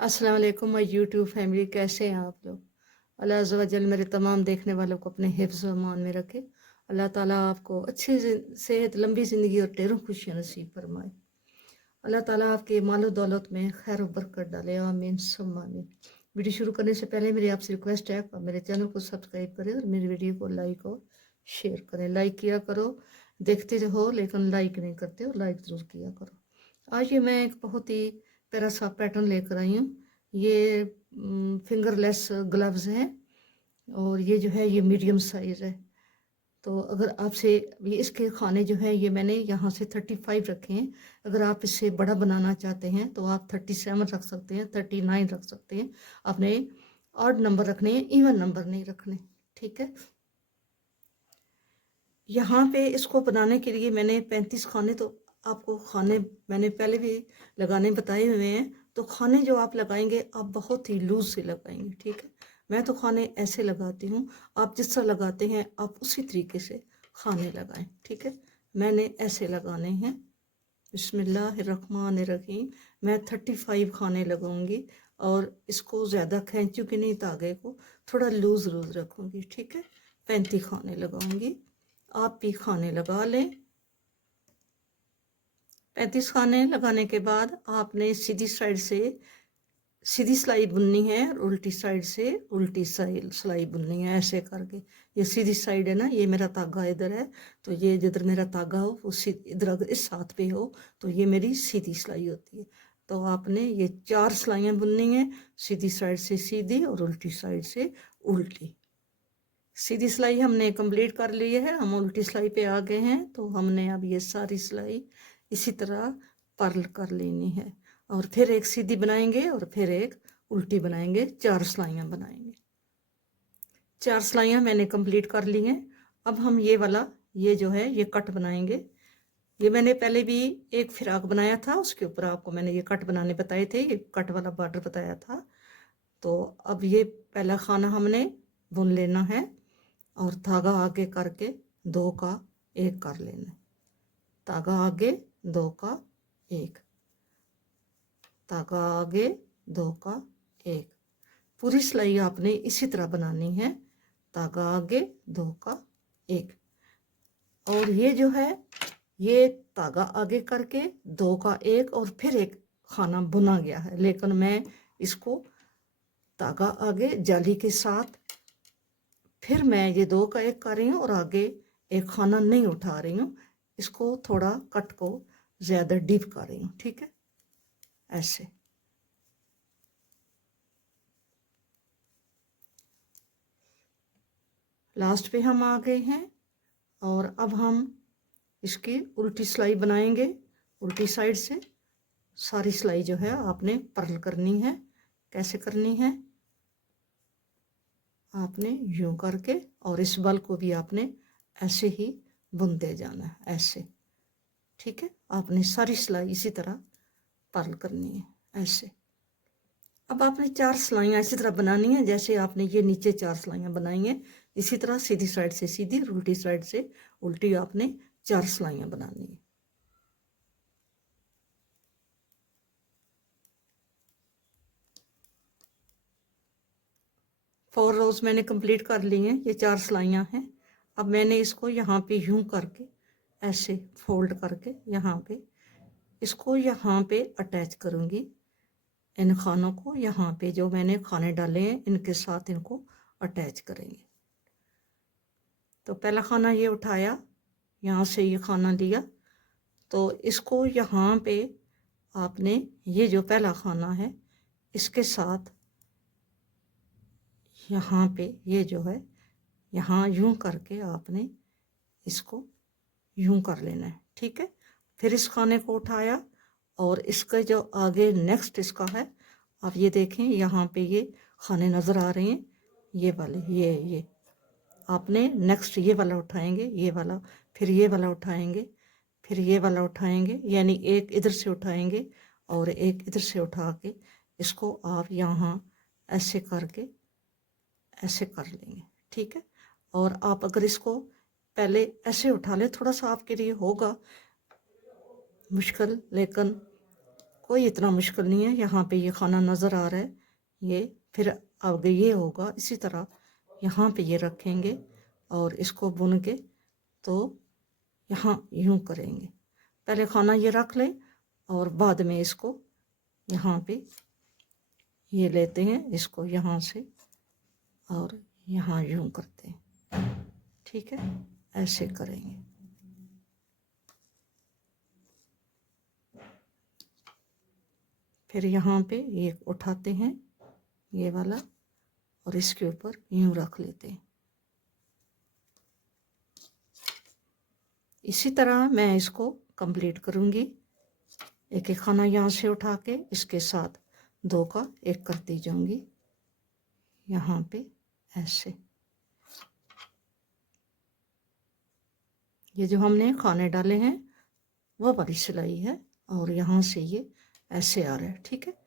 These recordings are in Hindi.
अस्सलाम वालेकुम माय यूट्यूब फैमिली, कैसे हैं आप लोग। अल्लाह अज़्ज़ा व जल मेरे तमाम देखने वालों को अपने हिफ्ज़ व अमान में रखे। अल्लाह ताला आपको अच्छी सेहत, लंबी ज़िंदगी और ढेरों खुशियाँ नसीब फरमाए। अल्लाह ताला आपके मालो दौलत में खैर व बरकत डाले, आमीन सुम्मा आमीन। वीडियो शुरू करने से पहले मेरी आपसे रिक्वेस्ट है, आप मेरे चैनल को सब्सक्राइब करें और मेरी वीडियो को लाइक और शेयर करें। लाइक किया करो, देखते रहो लेकिन लाइक नहीं करते हो, लाइक ज़रूर किया करो। आज ये मैं एक बहुत ही प्यारा सा पैटर्न लेकर आई हूँ। ये फिंगरलेस ग्लव्स हैं और ये जो है ये मीडियम साइज़ है। तो अगर आपसे ये इसके खाने जो है ये मैंने यहाँ से 35 रखे हैं। अगर आप इससे बड़ा बनाना चाहते हैं तो आप 37 रख सकते हैं, 39 रख सकते हैं। आपने ऑड नंबर रखने हैं, इवन नंबर नहीं रखने, ठीक है। यहाँ पे इसको बनाने के लिए मैंने 35 खाने, तो आपको खाने मैंने पहले भी लगाने बताए हुए हैं। तो खाने जो आप लगाएंगे आप बहुत ही लूज से लगाएंगे, ठीक है। मैं तो खाने ऐसे लगाती हूँ, आप जिस तरह लगाते हैं आप उसी तरीके से खाने लगाएं, ठीक है। मैंने ऐसे लगाने हैं। बिस्मिल्लाहिर्रहमानिर्रहीम। मैं 35 खाने लगाऊंगी और इसको ज़्यादा खींचूंगी नहीं, धागे को थोड़ा लूज लूज रखूंगी, ठीक है। 35 खाने लगाऊंगी, आप भी खाने लगा लें। 35 खाने लगाने के बाद आपने सीधी साइड से सीधी सिलाई बुननी है और उल्टी साइड से उल्टी सिलाई बुननी है, ऐसे करके। ये सीधी साइड है ना, ये मेरा धागा इधर है, तो ये जिधर मेरा धागा हो वो इधर अगर इस हाथ पे हो तो ये मेरी सीधी सिलाई होती है। तो आपने ये 4 सिलाइयाँ बुननी है, सीधी साइड से सीधी और उल्टी साइड से उल्टी। सीधी सिलाई हमने कंप्लीट कर ली है, हम उल्टी सिलाई पे आ गए हैं। तो हमने अब ये सारी सिलाई इसी तरह पर्ल कर लेनी है और फिर एक सीधी बनाएंगे और फिर एक उल्टी बनाएंगे, 4 सिलाइयाँ बनाएंगे। 4 सिलाइयाँ मैंने कंप्लीट कर ली हैं। अब हम ये वाला ये जो है ये कट बनाएंगे। ये मैंने पहले भी एक फिराक बनाया था, उसके ऊपर आपको मैंने ये कट बनाने बताए थे, ये कट वाला बॉर्डर बताया था। तो अब ये पहला खाना हमने बुन लेना है और धागा आगे करके 2 का 1 कर लेना। धागा आगे 2 का 1, धागा आगे 2 का 1। पूरी सिलाई आपने इसी तरह बनानी है, धागा आगे 2 का 1। और ये जो है ये धागा आगे करके 2 का 1 और फिर एक खाना बुना गया है, लेकिन मैं इसको धागा आगे जाली के साथ फिर मैं ये 2 का 1 कर रही हूँ और आगे एक खाना नहीं उठा रही हूँ, इसको थोड़ा कट को ज़्यादा डीप कर रही हूँ, ठीक है। ऐसे लास्ट पे हम आ गए हैं और अब हम इसकी उल्टी सिलाई बनाएंगे। उल्टी साइड से सारी सिलाई जो है आपने पर्ल करनी है। कैसे करनी है, आपने यूं करके और इस बल को भी आपने ऐसे ही बुनते जाना है, ऐसे, ठीक है। आपने सारी सिलाई इसी तरह पर्ल करनी है, ऐसे। अब आपने 4 सिलाइयाँ इसी तरह बनानी है जैसे आपने ये नीचे 4 सिलाइयाँ बनाई हैं। इसी तरह सीधी साइड से सीधी और उल्टी साइड से उल्टी आपने 4 सिलाइयाँ बनानी है। फोर रोज मैंने कंप्लीट कर ली हैं, ये 4 सिलाइयाँ हैं। अब मैंने इसको यहाँ पे यूं करके ऐसे फोल्ड करके यहाँ पे इसको यहाँ पे अटैच करूँगी। इन खानों को यहाँ पे जो मैंने खाने डाले हैं इनके साथ इनको अटैच करेंगे। तो पहला खाना ये उठाया, यहाँ से ये खाना लिया, तो इसको यहाँ पे आपने ये जो पहला खाना है इसके साथ यहाँ पे ये जो है यहाँ यूं करके आपने इसको यूं कर लेना है, ठीक है। फिर इस खाने को उठाया और इसके जो आगे नेक्स्ट इसका है, आप ये देखें यहाँ पे ये खाने नज़र आ रहे हैं, ये वाले ये आपने नेक्स्ट ये वाला उठाएंगे, ये वाला, फिर ये वाला उठाएंगे, फिर ये वाला उठाएंगे, यानी एक इधर से उठाएंगे और एक इधर से उठा के इसको आप यहाँ ऐसे करके ऐसे कर लेंगे, ठीक है। और आप अगर इसको पहले ऐसे उठा लें, थोड़ा सा आपके लिए होगा मुश्किल, लेकिन कोई इतना मुश्किल नहीं है। यहाँ पे ये खाना नज़र आ रहा है, ये फिर आगे ये होगा। इसी तरह यहाँ पे ये रखेंगे और इसको बुन के तो यहाँ यूँ करेंगे। पहले खाना ये रख लें और बाद में इसको यहाँ पे ये लेते हैं, इसको यहाँ से और यहाँ यूँ करते हैं। ठीक है, ऐसे करेंगे। फिर यहाँ पे ये उठाते हैं ये वाला और इसके ऊपर यूँ रख लेते हैं। इसी तरह मैं इसको कंप्लीट करूँगी। एक एक खाना यहाँ से उठा के इसके साथ दो का एक करती जाऊँगी यहाँ पे ऐसे। ये जो हमने खाने डाले हैं वो वाली सिलाई है और यहाँ से ये ऐसे आ रहा है। ठीक है,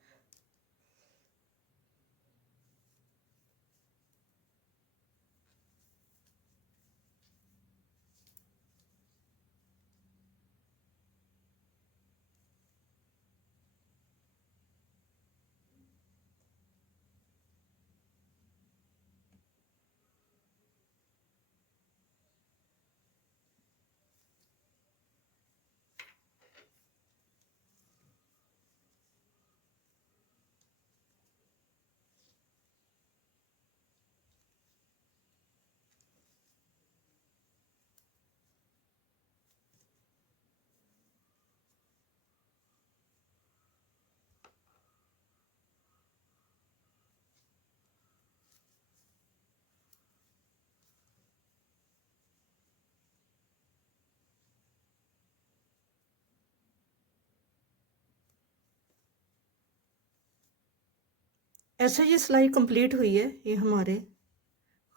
ऐसे ये सिलाई कंप्लीट हुई है। ये हमारे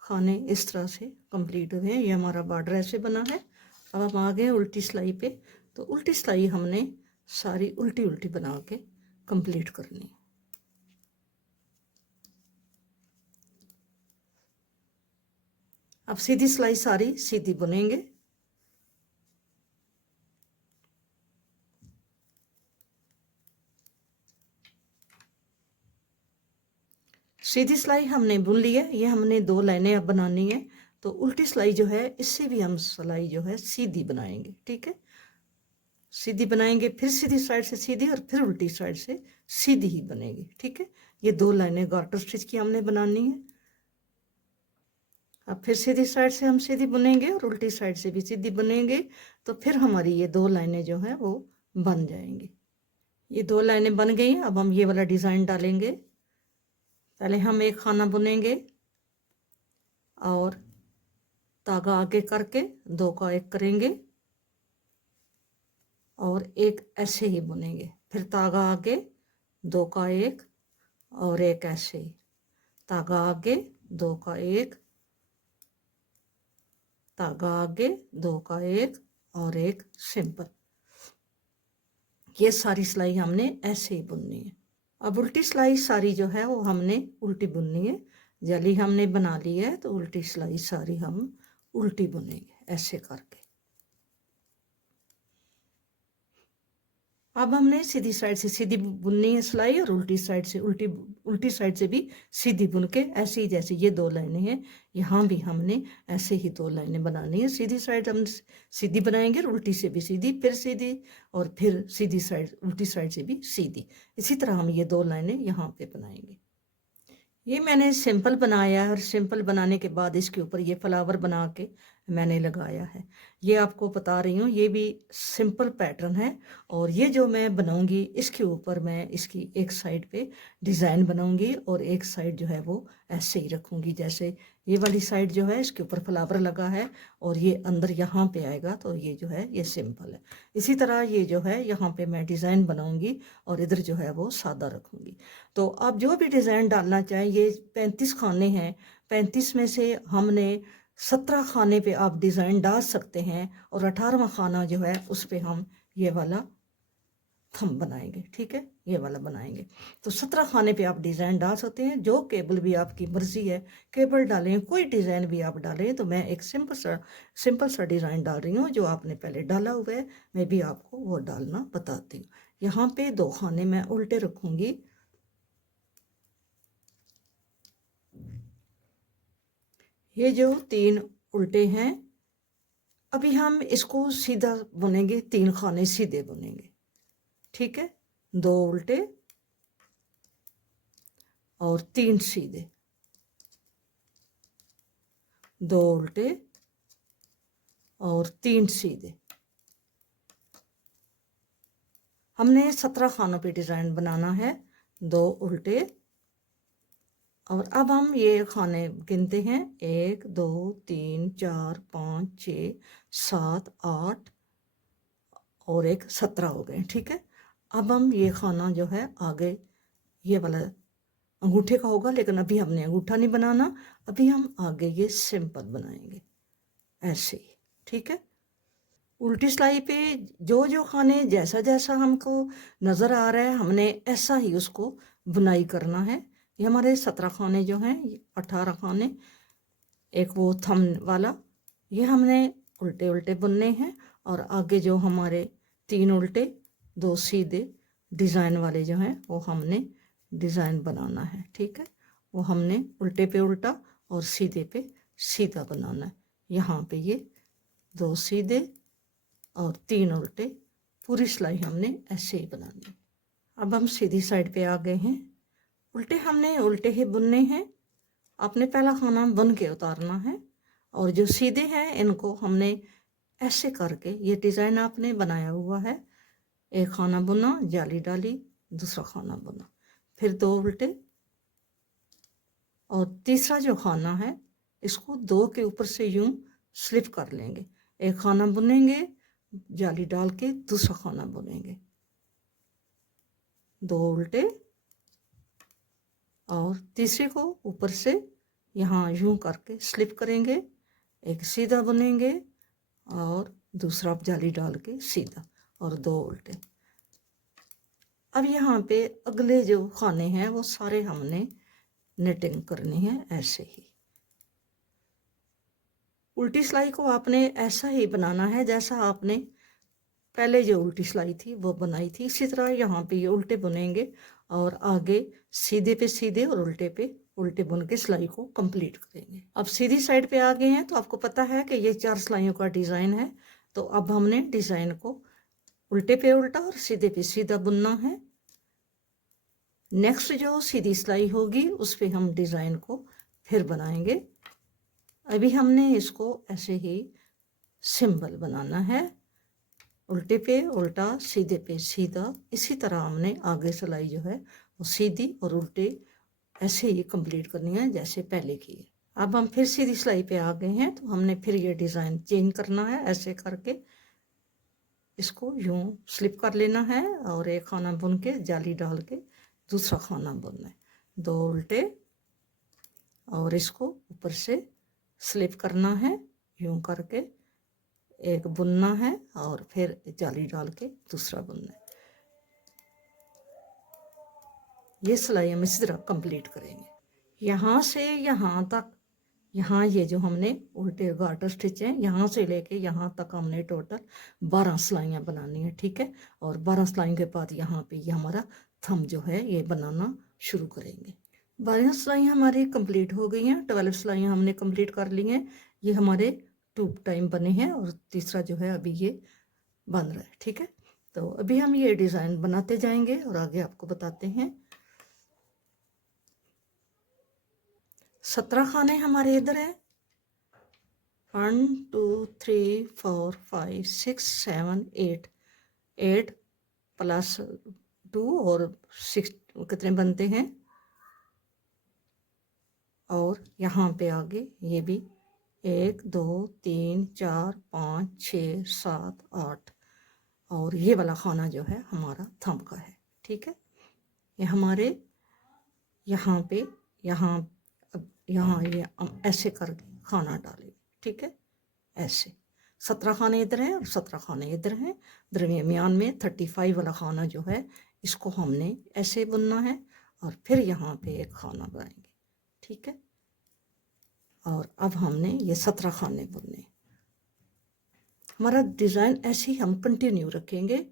खाने इस तरह से कंप्लीट हुए हैं। ये हमारा बॉर्डर ऐसे बना है। अब हम आ गए उल्टी सिलाई पे। तो उल्टी सिलाई हमने सारी उल्टी उल्टी बना के कंप्लीट करनी है। अब सीधी सिलाई सारी सीधी बुनेंगे। सीधी सिलाई हमने बुन ली है। ये हमने दो लाइनें अब बनानी है। तो उल्टी सिलाई जो है इससे भी हम सिलाई जो है सीधी बनाएंगे। ठीक है, सीधी बनाएंगे, फिर सीधी साइड से सीधी और फिर उल्टी साइड से सीधी ही बनेगी। ठीक है, ये दो लाइनें गार्टर स्टिच की हमने बनानी है। अब फिर सीधी साइड से हम सीधी बुनेंगे और उल्टी साइड से भी सीधी बुनेंगे। तो फिर हमारी ये दो लाइनें जो हैं वो बन जाएंगी। ये दो लाइनें बन गई। अब हम ये वाला डिज़ाइन डालेंगे। पहले हम एक खाना बुनेंगे और धागा आगे करके दो का एक करेंगे और एक ऐसे ही बुनेंगे। फिर धागा आगे दो का एक और एक ऐसे ही, धागा आगे दो का एक, धागा आगे दो का एक और एक सिंपल। ये सारी सिलाई हमने ऐसे ही बुननी है। अब उल्टी सिलाई सारी जो है वो हमने उल्टी बुननी है। जली हमने बना ली है तो उल्टी सिलाई सारी हम उल्टी बुनेंगे ऐसे करके। अब हमने सीधी साइड से सीधी बुननी है सिलाई और उल्टी साइड से उल्टी साइड से भी सीधी बुन के ऐसे ही जैसे ये दो लाइनें हैं यहाँ भी हमने ऐसे ही दो लाइनें बनानी है। सीधी साइड हम सीधी बनाएंगे और उल्टी से भी सीधी, फिर सीधी और फिर सीधी साइड उल्टी साइड से भी सीधी। इसी तरह हम ये दो लाइनें यहाँ पे बनाएंगे। ये मैंने सिंपल बनाया है और सिंपल बनाने के बाद इसके ऊपर ये फ्लावर बना के मैंने लगाया है। ये आपको बता रही हूँ, ये भी सिंपल पैटर्न है। और ये जो मैं बनाऊंगी इसके ऊपर मैं इसकी एक साइड पे डिज़ाइन बनाऊंगी और एक साइड जो है वो ऐसे ही रखूंगी। जैसे ये वाली साइड जो है इसके ऊपर फ्लावर लगा है और ये अंदर यहाँ पे आएगा तो ये जो है ये सिंपल है। इसी तरह ये जो है यहाँ पे मैं डिज़ाइन बनाऊंगी और इधर जो है वो सादा रखूंगी। तो आप जो भी डिज़ाइन डालना चाहें, ये 35 खाने हैं, 35 में से हमने 17 खाने पे आप डिज़ाइन डाल सकते हैं और 18वां खाना जो है उस पे हम ये वाला थंब बनाएंगे। ठीक है, ये वाला बनाएंगे। तो 17 खाने पे आप डिज़ाइन डाल सकते हैं। जो केबल भी आपकी मर्जी है केबल डालें, कोई डिज़ाइन भी आप डालें। तो मैं एक सिंपल सा डिज़ाइन डाल रही हूँ जो आपने पहले डाला हुआ है, मैं भी आपको वो डालना बताती हूँ। यहाँ पे 2 खाने मैं उल्टे रखूंगी। ये जो 3 उल्टे हैं, अभी हम इसको सीधा बुनेंगे, 3 खाने सीधे बुनेंगे, ठीक है। 2 उल्टे और 3 सीधे, 2 उल्टे और 3 सीधे। हमने 17 खानों पे डिज़ाइन बनाना है, 2 उल्टे। और अब हम ये खाने गिनते हैं, 1 2 3 4 5 6 7 8 और एक 17 हो गए, ठीक है। अब हम ये खाना जो है आगे ये वाला अंगूठे का होगा, लेकिन अभी हमने अंगूठा नहीं बनाना, अभी हम आगे ये सिंपल बनाएंगे ऐसे ही, ठीक है। उल्टी सिलाई पे जो जो खाने जैसा जैसा हमको नज़र आ रहा है, हमने ऐसा ही उसको बुनाई करना है। ये हमारे 17 खाने जो हैं, 18 खाने, एक वो थम वाला, ये हमने उल्टे उल्टे बुनने हैं। और आगे जो हमारे 3 उल्टे 2 सीधे डिज़ाइन वाले जो हैं, वो हमने डिज़ाइन बनाना है, ठीक है। वो हमने उल्टे पे उल्टा और सीधे पे सीधा बनाना है। यहाँ पे ये 2 सीधे और 3 उल्टे, पूरी सिलाई हमने ऐसे ही बनानी है। अब हम सीधी साइड पे आ गए हैं। उल्टे हमने उल्टे ही बुनने हैं, आपने पहला खाना बुन के उतारना है। और जो सीधे हैं इनको हमने ऐसे करके, ये डिज़ाइन आपने बनाया हुआ है, एक खाना बुना, जाली डाली, दूसरा खाना बुना, फिर 2 उल्टे और तीसरा जो खाना है इसको 2 के ऊपर से यूं स्लिप कर लेंगे, एक खाना बुनेंगे, जाली डाल के दूसरा खाना बुनेंगे, 2 उल्टे और तीसरे को ऊपर से यहाँ यूं करके स्लिप करेंगे, एक सीधा बुनेंगे और दूसरा जाली डाल के सीधा और 2 उल्टे। अब यहाँ पे अगले जो खाने हैं वो सारे हमने निटिंग करनी है ऐसे ही। उल्टी सिलाई को आपने ऐसा ही बनाना है जैसा आपने पहले जो उल्टी सिलाई थी वो बनाई थी, इसी तरह यहाँ पे ये उल्टे बुनेंगे और आगे सीधे पे सीधे और उल्टे पे उल्टे बुन के सिलाई को कंप्लीट करेंगे। अब सीधी साइड पे आ गए हैं, तो आपको पता है कि ये 4 सिलाइयों का डिज़ाइन है। तो अब हमने डिज़ाइन को उल्टे पे उल्टा और सीधे पे सीधा बुनना है। नेक्स्ट जो सीधी सिलाई होगी उस पे हम डिज़ाइन को फिर बनाएंगे। अभी हमने इसको ऐसे ही सिंबल बनाना है, उल्टे पे उल्टा सीधे पे सीधा। इसी तरह हमने आगे सिलाई जो है वो सीधी और उल्टे ऐसे ही कंप्लीट करनी है जैसे पहले की है। अब हम फिर सीधी सिलाई पे आ गए हैं, तो हमने फिर ये डिज़ाइन चेंज करना है, ऐसे करके इसको यूं स्लिप कर लेना है और एक खाना बुन के जाली डाल के दूसरा खाना बुनना है, 2 उल्टे और इसको ऊपर से स्लिप करना है, यूं करके एक बुनना है और फिर जाली डाल के दूसरा बुनना है। ये सिलाई हम इसी तरह कंप्लीट करेंगे। यहाँ से यहाँ तक, यहाँ ये जो हमने उल्टे गार्टर स्टिच हैं, यहाँ से लेके यहाँ तक हमने टोटल 12 सिलाइयाँ बनानी है, ठीक है। और 12 सिलाइयों के बाद यहाँ पे ये हमारा थंब जो है ये बनाना शुरू करेंगे। 12 सिलाइयाँ हमारी कंप्लीट हो गई हैं, 12 सिलाइयाँ हमने कंप्लीट कर ली हैं। ये हमारे 2 टाइम बने हैं और तीसरा जो है अभी ये बन रहा है, ठीक है। तो अभी हम ये डिज़ाइन बनाते जाएंगे और आगे आपको बताते हैं। 17 खाने हमारे इधर है, 1 2 3 4 5 6 7 8 प्लस 2 और 6 कितने बनते हैं। और यहाँ पे आगे ये भी 1 2 3 4 5 6 7 8 और ये वाला खाना जो है हमारा थंब का है, ठीक है। ये हमारे यहाँ पे यहाँ ये ऐसे करके खाना डालेंगे, ठीक है। ऐसे 17 खाने इधर हैं और 17 खाने इधर हैं। दरमियान में 35 वाला खाना जो है इसको हमने ऐसे बुनना है और फिर यहाँ पे एक खाना बनाएंगे, ठीक है। और अब हमने ये 17 खाने बुनने। हमारा डिज़ाइन ऐसे ही हम कंटिन्यू रखेंगे।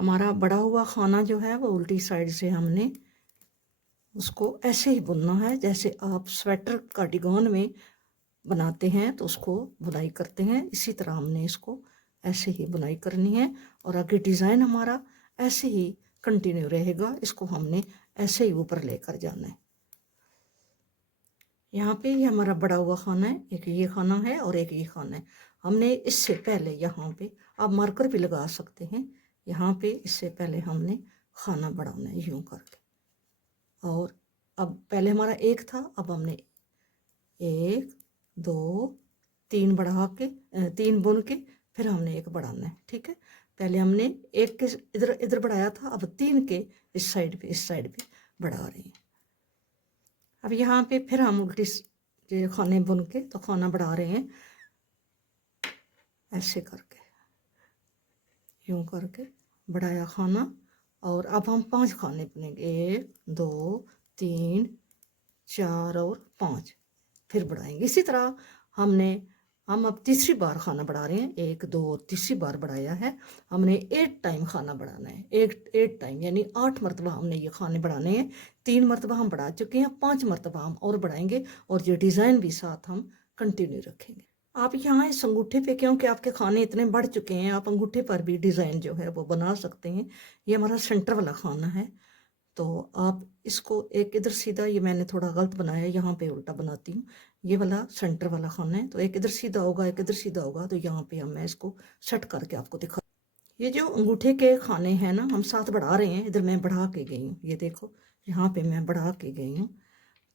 हमारा बड़ा हुआ खाना जो है वो उल्टी साइड से हमने उसको ऐसे ही बुनना है जैसे आप स्वेटर कार्डिगन में बनाते हैं तो उसको बुनाई करते हैं, इसी तरह हमने इसको ऐसे ही बुनाई करनी है। और आगे डिज़ाइन हमारा ऐसे ही कंटिन्यू रहेगा, इसको हमने ऐसे ही ऊपर लेकर जाना है। यहाँ पे ये हमारा बड़ा हुआ खाना है, एक ये खाना है और एक ये खाना है। हमने इससे पहले यहाँ पे आप मार्कर भी लगा सकते हैं, यहाँ पे इससे पहले हमने खाना बढ़ाना है यूं करके। और अब पहले हमारा एक था, अब हमने 1 2 3 बढ़ा के 3 बुन के फिर हमने एक बढ़ाना है, ठीक है। पहले हमने एक के इधर इधर बढ़ाया था, अब 3 के इस साइड पे बढ़ा रहे हैं। अब यहाँ पे फिर हम उल्टी जो खाने बुन के तो खाना बढ़ा रहे हैं ऐसे करके, यूं करके बढ़ाया खाना। और अब हम 5 खाने बुनेंगे, 1 2 3 4 और 5 फिर बढ़ाएंगे। इसी तरह हम अब तीसरी बार खाना बढ़ा रहे हैं, 1 2 तीसरी बार बढ़ाया है। हमने 8 टाइम खाना बढ़ाना है, 8 टाइम यानी 8 मरतबा हमने ये खाने बढ़ाने हैं। 3 मरतबा हम बढ़ा चुके हैं, 5 मरतबा हम और बढ़ाएंगे और ये डिज़ाइन भी साथ हम कंटिन्यू रखेंगे। आप यहाँ इस अंगूठे पे, क्योंकि आपके खाने इतने बढ़ चुके हैं, आप अंगूठे पर भी डिज़ाइन जो है वो बना सकते हैं। ये हमारा सेंटर वाला खाना है, तो आप इसको एक इधर सीधा, ये मैंने थोड़ा गलत बनाया, यहाँ पे उल्टा बनाती हूँ। ये वाला सेंटर वाला खाना है, तो एक इधर सीधा होगा एक इधर सीधा होगा, तो यहाँ पे मैं इसको सेट करके आपको दिखा। ये जो अंगूठे के खाने हैं ना, हम साथ बढ़ा रहे हैं, इधर मैं बढ़ा के गई हूँ, ये देखो यहाँ पे मैं बढ़ा के गई हूँ।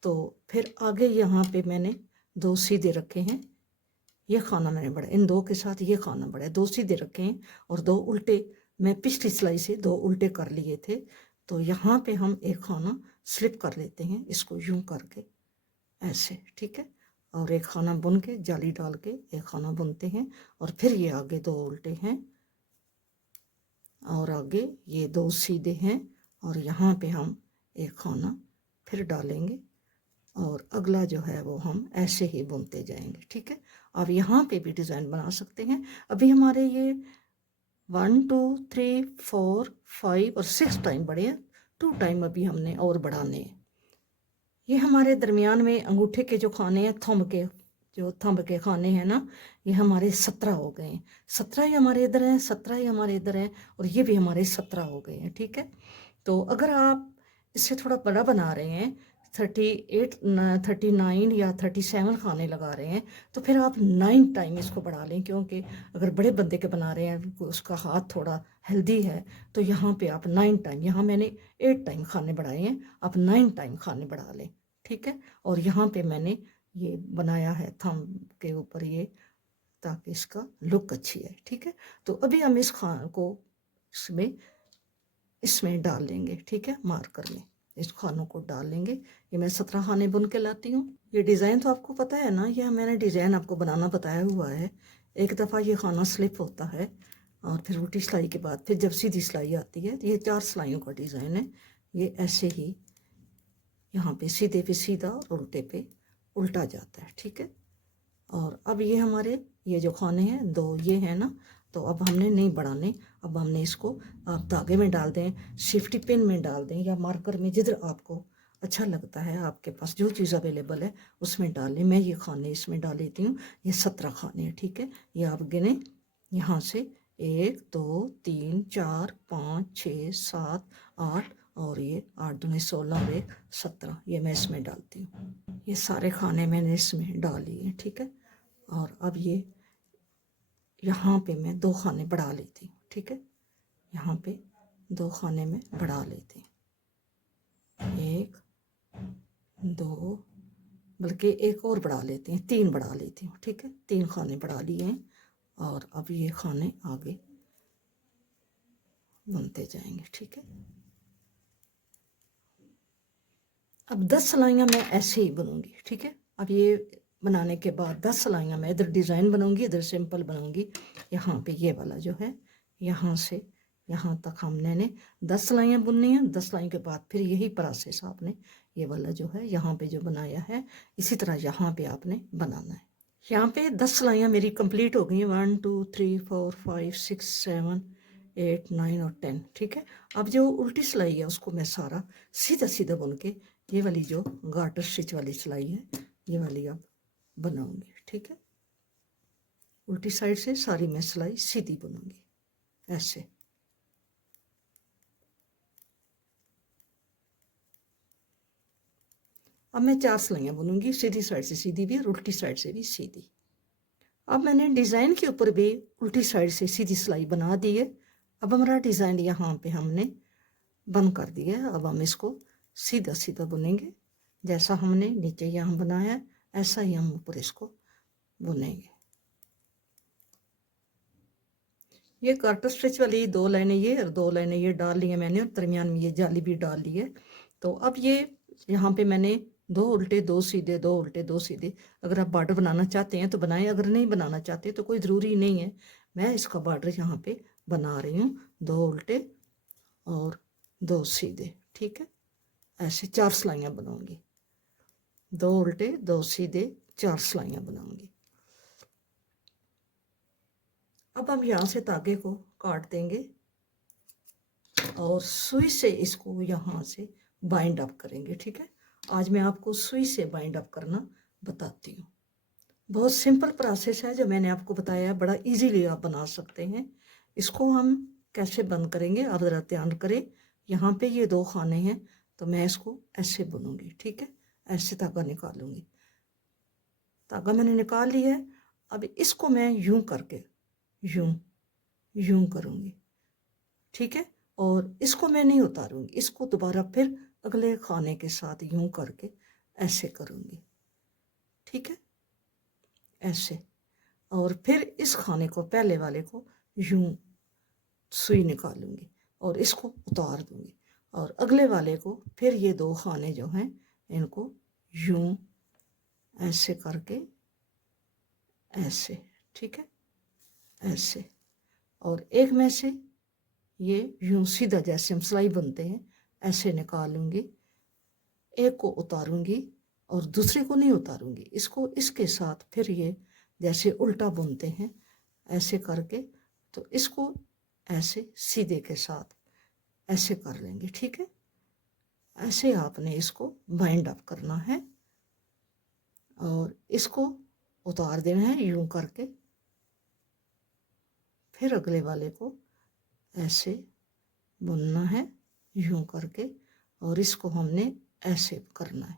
तो फिर आगे यहाँ पे मैंने 2 सीधे रखे हैं, ये खाना मैंने बढ़ा, इन 2 के साथ ये खाना बढ़ा, 2 सीधे रखे हैं और 2 उल्टे मैं पिछली सिलाई से 2 उल्टे कर लिए थे। तो यहाँ पे हम एक खाना स्लिप कर लेते हैं, इसको यूं करके ऐसे, ठीक है। और एक खाना बुन के जाली डाल के एक खाना बुनते हैं और फिर ये आगे 2 उल्टे हैं और आगे ये 2 सीधे हैं और यहाँ पे हम एक खाना फिर डालेंगे और अगला जो है वो हम ऐसे ही बुनते जाएंगे, ठीक है। अब यहाँ पे भी डिज़ाइन बना सकते हैं। अभी हमारे ये 1 2 3 4 5 और 6 टाइम बढ़े हैं, 2 टाइम अभी हमने और बढ़ाने हैं। ये हमारे दरमियान में अंगूठे के जो खाने हैं, थंब के खाने हैं ना, ये हमारे 17 हो गए हैं। 17 ही हमारे इधर हैं, 17 ही हमारे इधर हैं और ये भी हमारे 17 हो गए हैं, ठीक है। तो अगर आप इससे थोड़ा बड़ा बना रहे हैं, 38 39 या 37 खाने लगा रहे हैं, तो फिर आप 9 टाइम इसको बढ़ा लें, क्योंकि अगर बड़े बंदे के बना रहे हैं, उसका हाथ थोड़ा हेल्दी है, तो यहाँ पे आप 9 टाइम, यहाँ मैंने 8 टाइम खाने बढ़ाए हैं, आप 9 टाइम खाने बढ़ा लें, ठीक है। और यहाँ पे मैंने ये बनाया है थंब के ऊपर ये, ताकि इसका लुक अच्छी है, ठीक है। तो अभी हम इस खान को इसमें डाल लेंगे, ठीक है, मार्कर में इस खानों को डाल लेंगे। ये मैं 17 खाने बुन के लाती हूँ। ये डिज़ाइन तो आपको पता है ना, ये मैंने डिज़ाइन आपको बनाना बताया हुआ है। एक दफ़ा ये खाना स्लिप होता है और फिर उल्टी सिलाई के बाद फिर जब सीधी सिलाई आती है, तो ये 4 सिलाइयों का डिज़ाइन है। ये ऐसे ही यहाँ पे सीधे पे सीधा और उल्टे पे उल्टा जाता है, ठीक है। और अब ये हमारे ये जो खाने हैं 2 ये हैं ना, तो अब हमने नहीं बढ़ाने, अब हमने इसको आप धागे में डाल दें, सेफ्टी पिन में डाल दें या मार्कर में, जिधर आपको अच्छा लगता है, आपके पास जो चीज़ अवेलेबल है उसमें डाल लें। मैं ये खाने इसमें डाल लेती हूँ, ये 17 खाने हैं, ठीक है। ये आप गिने यहाँ से 1 2 3 4 5 6 7 8 और ये 8 दूनी 16 और 1 17, ये मैं इसमें डालती हूँ। ये सारे खाने मैंने इसमें डाल लिए, ठीक है। और अब ये यहाँ पे मैं 2 खाने बढ़ा लेती हूँ, ठीक है। यहाँ पे 2 खाने में बढ़ा लेती हूँ, 1 2, बल्कि एक और बढ़ा लेती हैं, 3 बढ़ा लेती हूँ, ठीक है। 3 खाने बढ़ा लिए हैं और अब ये खाने आगे बनते जाएंगे, ठीक है। अब 10 सिलाइयाँ मैं ऐसे ही बनूंगी, ठीक है। अब ये बनाने के बाद 10 सिलाइयाँ मैं इधर डिज़ाइन बनाऊंगी, इधर सिंपल बनाऊंगी। यहाँ पे ये वाला जो है, यहाँ से यहाँ तक हमने 10 सिलाइयाँ बुननी है। 10 सिलाई के बाद फिर यही प्रोसेस आपने ये वाला जो है यहाँ पे जो बनाया है, इसी तरह यहाँ पे आपने बनाना है। यहाँ पे 10 सिलाइयाँ मेरी कंप्लीट हो गई हैं, 1 2 3 4 5 6 7 8, 9 और 10, ठीक है। अब जो उल्टी सिलाई है उसको मैं सारा सीधा सीधा बुन के ये वाली जो गार्टर स्टिच वाली सिलाई है ये वाली अब बनाऊंगी, ठीक है। उल्टी साइड से सारी मैं सिलाई सीधी बुनूंगी ऐसे। अब मैं 4 सिलाइयाँ बुनूंगी, सीधी साइड से सीधी भी और उल्टी साइड से भी सीधी। अब मैंने डिज़ाइन के ऊपर भी उल्टी साइड से सीधी सिलाई बना दी है। अब हमारा डिज़ाइन यहाँ पे हमने बंद कर दिया है। अब हम इसको सीधा सीधा बुनेंगे, जैसा हमने नीचे यहाँ बनाया ऐसा ही हम ऊपर इसको बुनेंगे। ये गार्टर स्टिच वाली 2 लाइनें ये और 2 लाइनें ये डाल ली है मैंने, और दरमियान में ये जाली भी डाल ली है। तो अब ये यहाँ पे मैंने 2 उल्टे 2 सीधे, 2 उल्टे 2 सीधे। अगर आप बॉर्डर बनाना चाहते हैं तो बनाएं, अगर नहीं बनाना चाहते तो कोई ज़रूरी नहीं है। मैं इसका बॉर्डर यहाँ पे बना रही हूँ, 2 उल्टे और 2 सीधे, ठीक है। ऐसे 4 सिलाइयाँ बनाऊंगी, 2 उल्टे 2 सीधे 4 सिलाइयाँ बनाऊंगी। अब हम यहाँ से धागे को काट देंगे और सुई से इसको यहाँ से बाइंड अप करेंगे, ठीक है। आज मैं आपको सुई से बाइंड अप करना बताती हूँ। बहुत सिंपल प्रोसेस है जो मैंने आपको बताया है, बड़ा इजीली आप बना सकते हैं। इसको हम कैसे बंद करेंगे आप ज़रा ध्यान करें। यहाँ पे ये 2 खाने हैं तो मैं इसको ऐसे बुनूंगी, ठीक है। ऐसे धागा निकालूंगी, धागा मैंने निकाल लिया है। अब इसको मैं यूं करके यूं करूंगी, ठीक है। और इसको मैं नहीं उतारूंगी, इसको दोबारा फिर अगले खाने के साथ यूं करके ऐसे करूंगी, ठीक है, ऐसे। और फिर इस खाने को पहले वाले को यूं सुई निकालूंगी और इसको उतार दूंगी, और अगले वाले को फिर ये 2 खाने जो हैं इनको यूं ऐसे करके ऐसे, ठीक है, ऐसे। और एक में से ये यूं सीधा जैसे हम सिलाई बुनते हैं ऐसे निकालूंगी, एक को उतारूंगी और दूसरे को नहीं उतारूंगी, इसको इसके साथ फिर ये जैसे उल्टा बुनते हैं ऐसे करके, तो इसको ऐसे सीधे के साथ ऐसे कर लेंगे, ठीक है। ऐसे आपने इसको बाइंड अप करना है और इसको उतार देना है यूं करके, फिर अगले वाले को ऐसे बुनना है यूं करके, और इसको हमने ऐसे करना है,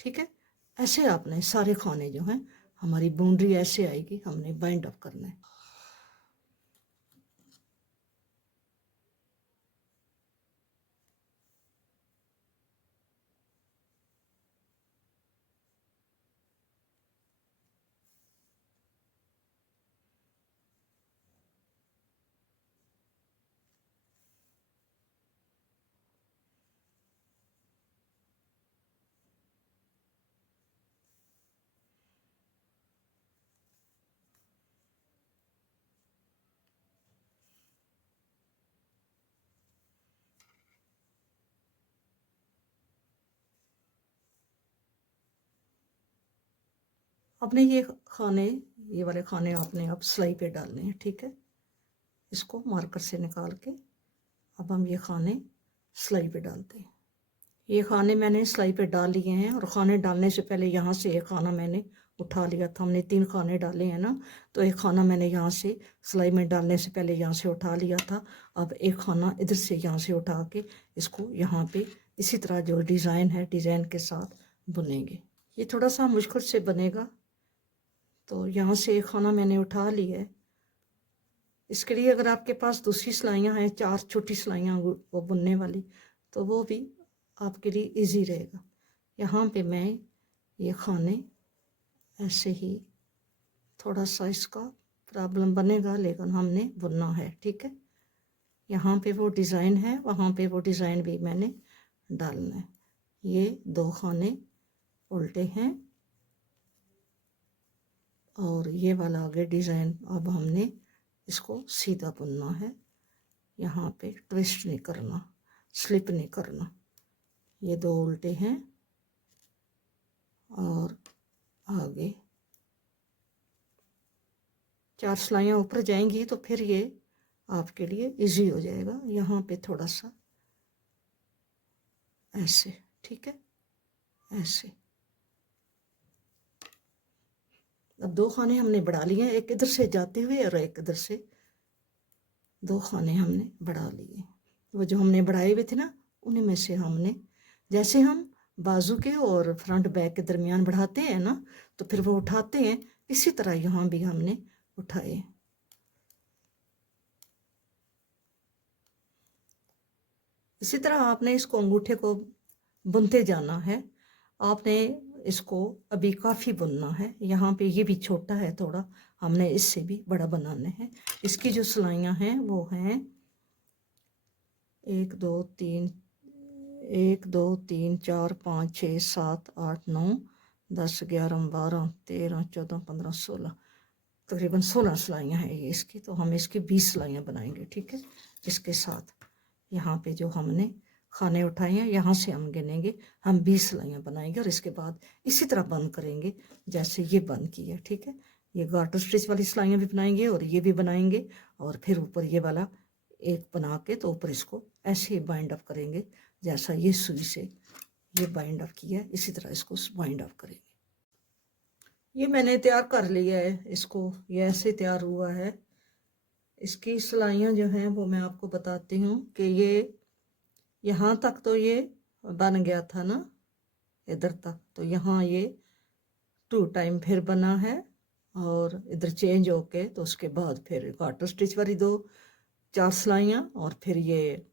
ठीक है। ऐसे आपने सारे खाने जो हैं हमारी बाउंड्री ऐसे आएगी, हमने बाइंड अप करना है। आपने ये खाने, ये वाले खाने आपने अब सिलाई पे डालने हैं, ठीक है। इसको मार्कर से निकाल के अब हम ये खाने सिलाई पे डालते हैं। ये खाने मैंने सिलाई पे डाल लिए हैं, और खाने डालने से पहले यहाँ से एक खाना मैंने उठा लिया था। हमने 3 खाने डाले हैं ना, तो एक खाना मैंने यहाँ से सिलाई में डालने से पहले यहाँ से उठा लिया था। अब एक खाना इधर से यहाँ से उठा के इसको यहाँ पे इसी तरह जो डिज़ाइन है डिज़ाइन के साथ बुनेंगे। ये थोड़ा सा मुश्किल से बनेगा, तो यहाँ से एक खाना मैंने उठा लिया है। इसके लिए अगर आपके पास दूसरी सिलाइयाँ हैं, 4 छोटी सिलाइयाँ वो बुनने वाली, तो वो भी आपके लिए इजी रहेगा। यहाँ पे मैं ये खाने ऐसे ही, थोड़ा सा इसका प्रॉब्लम बनेगा लेकिन हमने बुनना है, ठीक है। यहाँ पे वो डिज़ाइन है, वहाँ पे वो डिज़ाइन भी मैंने डालना है। ये 2 खाने उल्टे हैं और ये वाला आगे डिज़ाइन अब हमने इसको सीधा बुनना है। यहाँ पे ट्विस्ट नहीं करना, स्लिप नहीं करना। ये 2 उल्टे हैं और आगे 4 सिलाइयाँ ऊपर जाएंगी तो फिर ये आपके लिए इजी हो जाएगा। यहाँ पे थोड़ा सा ऐसे, ठीक है, ऐसे। अब 2 खाने हमने बढ़ा लिए, एक इधर से जाते हुए और एक इधर से, 2 खाने हमने बढ़ा लिए। वो जो हमने बढ़ाए हुए थे ना, उन्हीं में से हमने, जैसे हम बाजू के और फ्रंट बैक के दरमियान बढ़ाते हैं ना, तो फिर वो उठाते हैं, इसी तरह यहाँ भी हमने उठाए। इसी तरह आपने इसको अंगूठे को बुनते जाना है। आपने इसको अभी काफ़ी बुनना है। यहाँ पे ये भी छोटा है थोड़ा, हमने इससे भी बड़ा बनाना है। इसकी जो सिलाइयाँ हैं वो हैं 1 2 3 1 2 3 4 5 6 7 8 9 10 11 12 13 14 15 16, तकरीबन 16 सिलाइयाँ हैं ये इसकी। तो हम इसकी 20 सिलाइयाँ बनाएंगे, ठीक है। इसके साथ यहाँ पे जो हमने खाने उठाए हैं, यहाँ से हम गिनेंगे, हम 20 सिलाइयाँ बनाएंगे और इसके बाद इसी तरह बंद करेंगे जैसे ये बंद किया, ठीक है। ये गार्टर स्टिच वाली सिलाइयाँ भी बनाएंगे और ये भी बनाएंगे, और फिर ऊपर ये वाला एक बना के तो ऊपर इसको ऐसे ही बाइंड अप करेंगे, जैसा ये सुई से ये बाइंड अप किया है, इसी तरह इसको बाइंड अप करेंगे। ये मैंने तैयार कर लिया है इसको, ये ऐसे तैयार हुआ है। इसकी सिलाइयाँ जो हैं वो मैं आपको बताती हूँ कि ये यहाँ तक तो ये बन गया था ना, इधर तक, तो यहाँ ये 2 टाइम फिर बना है, और इधर चेंज होके तो उसके बाद फिर गार्टर स्टिच वाली 4 सिलाइयाँ, और फिर ये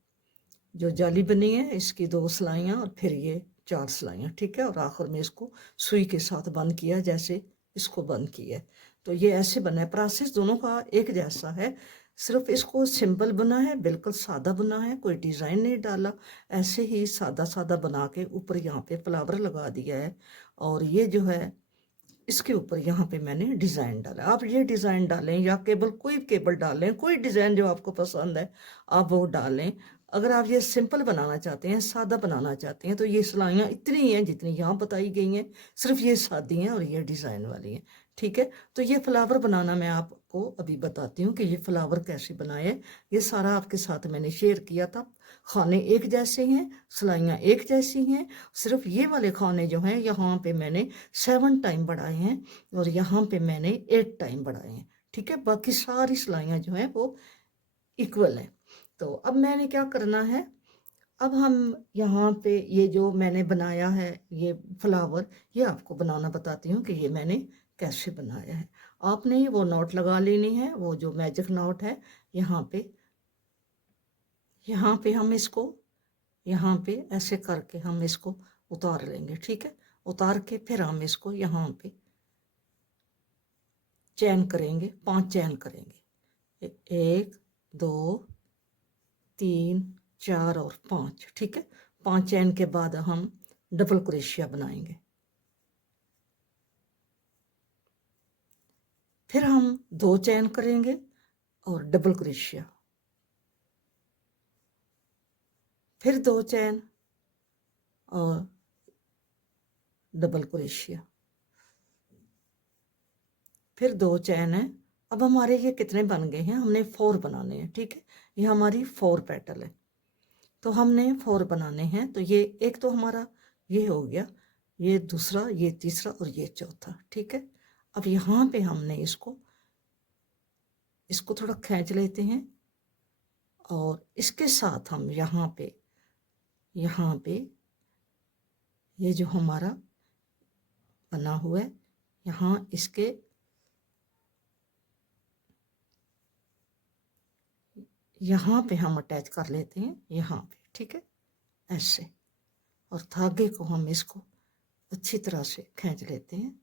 जो जाली बनी है इसकी 2 सिलाइयाँ, और फिर ये 4 सिलाइयाँ, ठीक है। और आखिर में इसको सुई के साथ बंद किया जैसे इसको बंद किया है। तो ये ऐसे बना है। प्रोसेस दोनों का एक जैसा है, सिर्फ इसको सिंपल बना है, बिल्कुल सादा बना है, कोई डिज़ाइन नहीं डाला, ऐसे ही सादा सादा बना के ऊपर यहाँ पे फ्लावर लगा दिया है। और ये जो है इसके ऊपर यहाँ पे मैंने डिज़ाइन डाला। आप ये डिज़ाइन डालें या केबल, कोई केबल डालें, कोई डिज़ाइन जो आपको पसंद है आप वो डालें। अगर आप ये सिंपल बनाना चाहते हैं, सादा बनाना चाहते हैं, तो ये सिलाइयाँ इतनी ही हैं जितनी यहाँ बताई गई हैं, सिर्फ ये सादी हैं और ये डिज़ाइन वाली हैं, ठीक है। तो ये फ्लावर बनाना मैं आपको अभी बताती हूँ कि ये फ्लावर कैसे बनाए। ये सारा आपके साथ मैंने शेयर किया था। खाने एक जैसे हैं, सिलाइयाँ एक जैसी हैं, सिर्फ ये वाले खाने जो हैं यहाँ पे मैंने 7 टाइम बढ़ाए हैं और यहाँ पे मैंने 8 टाइम बढ़ाए हैं, ठीक है। बाकी सारी सिलाइयाँ जो हैं वो इक्वल हैं। तो अब मैंने क्या करना है, अब हम यहाँ पे ये जो मैंने बनाया है ये फ्लावर, ये आपको बनाना बताती हूँ कि ये मैंने कैसे बनाया है। आपने वो नॉट लगा लेनी है, वो जो मैजिक नॉट है यहाँ पे हम इसको यहाँ पे ऐसे करके हम इसको उतार लेंगे, ठीक है। उतार के फिर हम इसको यहाँ पे चैन करेंगे, 5 चैन करेंगे, 1 2 3 4 और 5, ठीक है। 5 चैन के बाद हम डबल क्रोशिया बनाएंगे, फिर हम 2 चैन करेंगे और डबल क्रोशिया, फिर 2 चैन और डबल क्रोशिया, फिर 2 चैन है। अब हमारे ये कितने बन गए हैं, हमने 4 बनाने हैं, ठीक है। ये हमारी 4 पेटल है, तो हमने 4 बनाने हैं। तो ये एक तो हमारा ये हो गया, ये दूसरा, ये तीसरा और ये चौथा, ठीक है। अब यहाँ पे हमने इसको थोड़ा खींच लेते हैं, और इसके साथ हम यहाँ पे ये जो हमारा बना हुआ है, यहाँ इसके यहाँ पे हम अटैच कर लेते हैं, यहाँ पे, ठीक है, ऐसे। और धागे को हम इसको अच्छी तरह से खींच लेते हैं,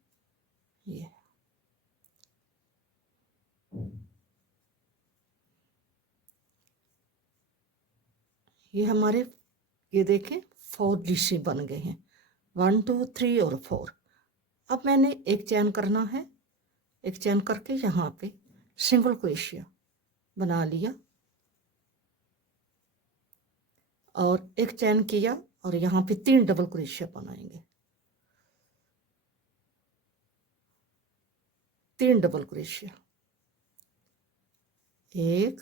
ये हमारे, ये देखें 4 डिशे बन गए हैं, 1 2 3 और 4। अब मैंने एक चैन करना है, एक चैन करके यहाँ पे सिंगल क्रोशिया बना लिया, और एक चैन किया और यहाँ पे 3 डबल क्रोशिया बनाएंगे, 3 डबल क्रोशिया, 1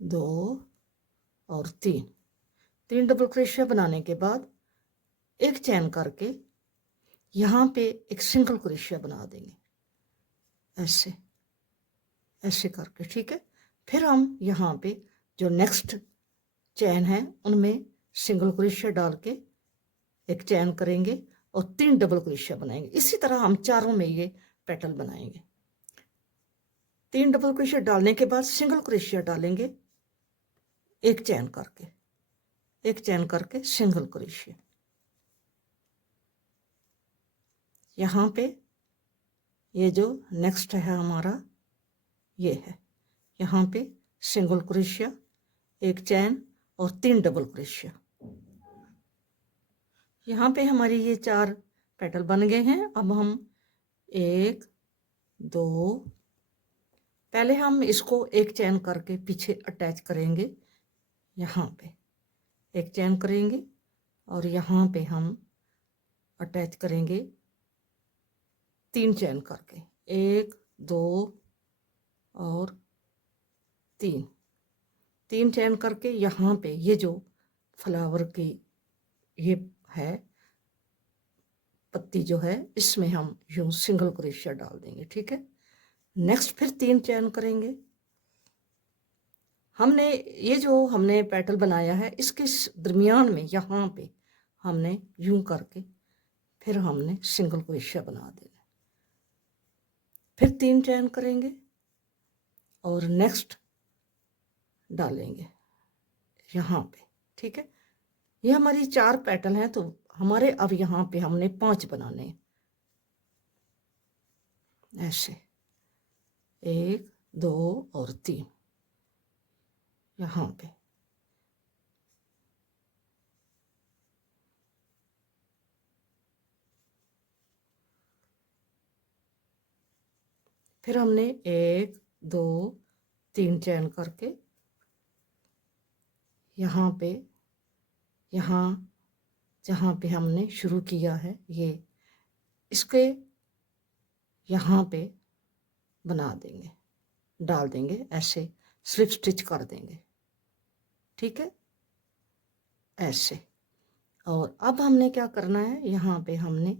2 और 3 डबल क्रोशिया बनाने के बाद एक चैन करके यहाँ पे एक सिंगल क्रोशिया बना देंगे, ऐसे ऐसे करके, ठीक है। फिर हम यहाँ पे जो नेक्स्ट चैन है उनमें सिंगल क्रोशिया डाल के एक चैन करेंगे और 3 डबल क्रोशिया बनाएंगे। इसी तरह हम चारों में ये पेटल बनाएंगे। 3 डबल क्रोशिया डालने के बाद सिंगल क्रोशिया डालेंगे, एक चैन करके, एक चैन करके सिंगल क्रोशिया। यहाँ पे ये जो नेक्स्ट है हमारा ये है, यहाँ पे सिंगल क्रोशिया, एक चैन और 3 डबल क्रोशिया। यहाँ पे हमारी ये 4 पेटल बन गए हैं। अब हम 1 2, पहले हम इसको एक चैन करके पीछे अटैच करेंगे, यहाँ पे एक चैन करेंगे और यहाँ पे हम अटैच करेंगे 3 चैन करके, 1 2 और 3 चैन करके यहाँ पे ये जो फ्लावर की ये है पत्ती जो है इसमें हम यूं सिंगल क्रोशिया डाल देंगे, ठीक है। नेक्स्ट फिर 3 चैन करेंगे। हमने ये जो हमने पेटल बनाया है इसके दरमियान में यहाँ पे हमने यूं करके फिर हमने सिंगल क्रोशिया बना देना, फिर 3 चैन करेंगे और नेक्स्ट डालेंगे यहाँ पे, ठीक है। ये हमारी 4 पेटल हैं, तो हमारे अब यहाँ पे हमने 5 बनाने हैं, ऐसे 1 2 और 3 यहाँ पे। फिर हमने 1 2 3 चैन करके यहाँ पे, यहाँ जहाँ पे हमने शुरू किया है ये इसके यहाँ पे बना देंगे, डाल देंगे, ऐसे स्लिप स्टिच कर देंगे, ठीक है, ऐसे। और अब हमने क्या करना है, यहाँ पे हमने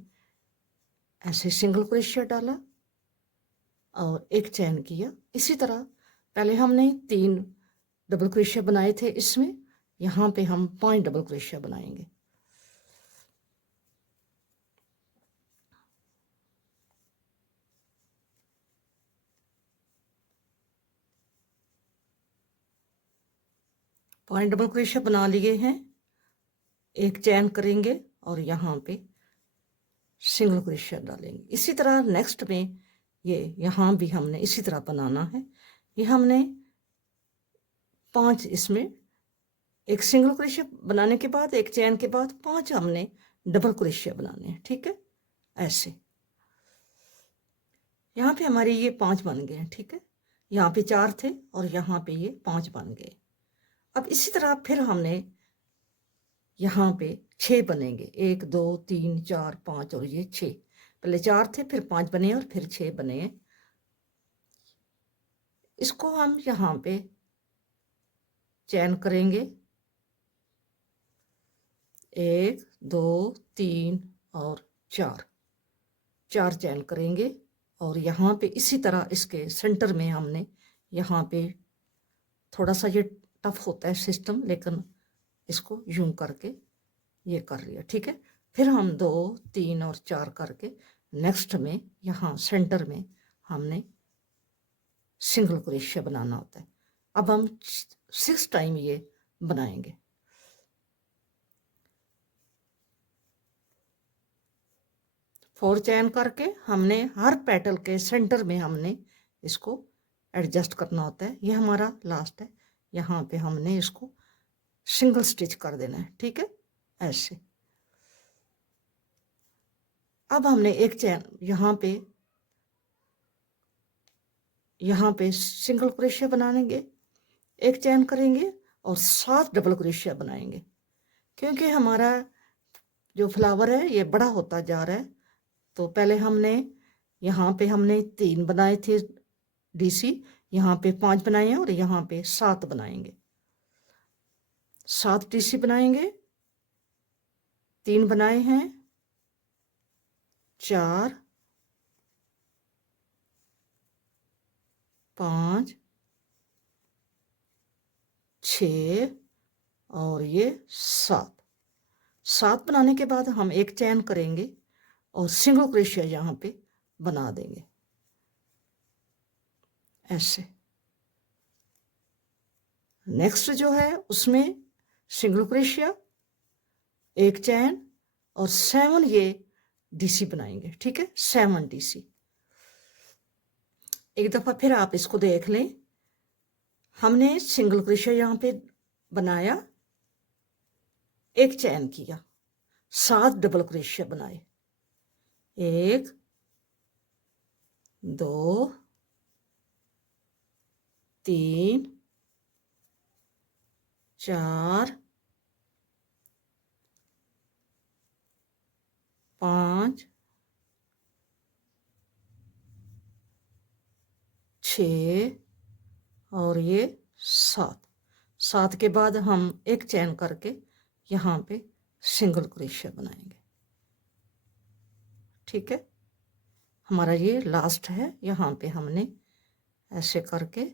ऐसे सिंगल क्रोशिया डाला और एक चैन किया। इसी तरह पहले हमने 3 डबल क्रोशिया बनाए थे इसमें, यहाँ पे हम 5 डबल क्रोशिया बनाएंगे। पॉइंट डबल क्रोशिया बना लिए हैं, एक चैन करेंगे और यहाँ पे सिंगल क्रोशिया डालेंगे। इसी तरह नेक्स्ट में ये यहाँ भी हमने इसी तरह बनाना है। ये हमने 5 इसमें एक सिंगल क्रोशिया बनाने के बाद एक चैन के बाद 5 हमने डबल क्रोशिया बनाने हैं, ठीक है, ऐसे। यहाँ पे हमारे ये 5 बन गए हैं, ठीक है। यहाँ पे 4 थे और यहाँ पे ये 5 बन गए। अब इसी तरह फिर हमने यहाँ पे 6 बनेंगे, 1 2 3 4 5 और ये 6। पहले 4 थे, फिर 5 बने और फिर 6 बने। इसको हम यहाँ पे चैन करेंगे, 1 2 3 और 4 चैन करेंगे और यहाँ पे इसी तरह इसके सेंटर में हमने, यहाँ पे थोड़ा सा ये टफ होता है सिस्टम, लेकिन इसको यूं करके ये कर लिया, ठीक है। फिर हम 2 3 और 4 करके नेक्स्ट में यहाँ सेंटर में हमने सिंगल क्रोशिया बनाना होता है। अब हम 6 टाइम ये बनाएंगे। फोर चैन करके हमने हर पेटल के सेंटर में हमने इसको एडजस्ट करना होता है। ये हमारा लास्ट है, यहाँ पे हमने इसको सिंगल स्टिच कर देना है, ठीक है, ऐसे। अब हमने एक चैन यहाँ पे सिंगल क्रोशिया बनाएंगे, एक चैन करेंगे और 7 डबल क्रोशिया बनाएंगे। क्योंकि हमारा जो फ्लावर है ये बड़ा होता जा रहा है, तो पहले हमने यहाँ पे हमने 3 बनाए थे डीसी, यहाँ पे 5 बनाए हैं और यहाँ पे 7 बनाएंगे। 7 TC बनाएंगे, 3 बनाए हैं, 4 5 6 और ये 7 बनाने के बाद हम एक चैन करेंगे और सिंगल क्रोशिया यहाँ पे बना देंगे ऐसे। नेक्स्ट जो है उसमें सिंगल क्रोशिया, एक चैन और 7 ये DC बनाएंगे, ठीक है, 7 DC। एक दफ़ा फिर आप इसको देख लें। हमने सिंगल क्रोशिया यहाँ पे बनाया, एक चैन किया, 7 डबल क्रोशिया बनाए, 1 2 3 4 5 6 और ये 7 के बाद हम एक चैन करके यहाँ पे सिंगल क्रोशिया बनाएंगे, ठीक है। हमारा ये लास्ट है, यहाँ पे हमने ऐसे करके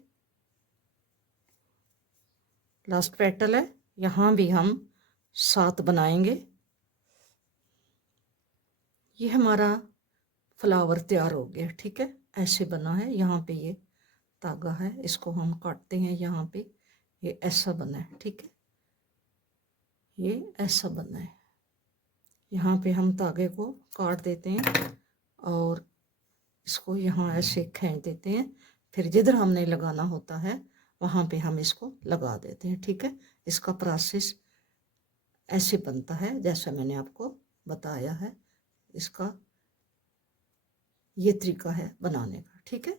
लास्ट पेटल है, यहाँ भी हम 7 बनाएंगे। ये हमारा फ्लावर तैयार हो गया, ठीक है, ऐसे बना है। यहाँ पे ये धागा है, इसको हम काटते हैं, यहाँ पे ये ऐसा बना है, ठीक है, ये ऐसा बना है। यहाँ पे हम धागे को काट देते हैं और इसको यहाँ ऐसे खींच देते हैं, फिर जिधर हमने लगाना होता है वहाँ पे हम इसको लगा देते हैं, ठीक है। इसका प्रोसेस ऐसे बनता है जैसा मैंने आपको बताया है, इसका ये तरीका है बनाने का, ठीक है।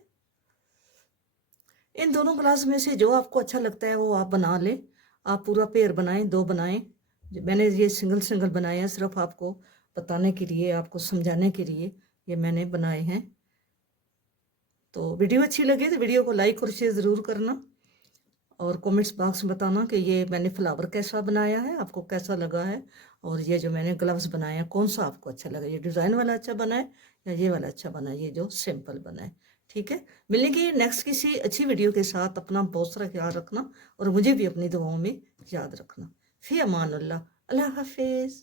इन दोनों क्लास में से जो आपको अच्छा लगता है वो आप बना लें। आप पूरा पेयर बनाएं, 2 बनाएं। मैंने ये सिंगल सिंगल बनाए हैं, सिर्फ आपको बताने के लिए, आपको समझाने के लिए ये मैंने बनाए हैं। तो वीडियो अच्छी लगे तो वीडियो को लाइक और शेयर ज़रूर करना और कमेंट्स बॉक्स में बताना कि ये मैंने फ्लावर कैसा बनाया है, आपको कैसा लगा है, और ये जो मैंने ग्लव्स बनाए हैं कौन सा आपको अच्छा लगा, ये डिज़ाइन वाला अच्छा बना है या ये वाला अच्छा बना है, ये जो सिंपल बना है, ठीक है। मिलेंगे नेक्स्ट किसी अच्छी वीडियो के साथ। अपना बहुत सारा ख्याल रखना और मुझे भी अपनी दुआओं में याद रखना। फी अमान अल्लाह, अल्लाह हाफिज़।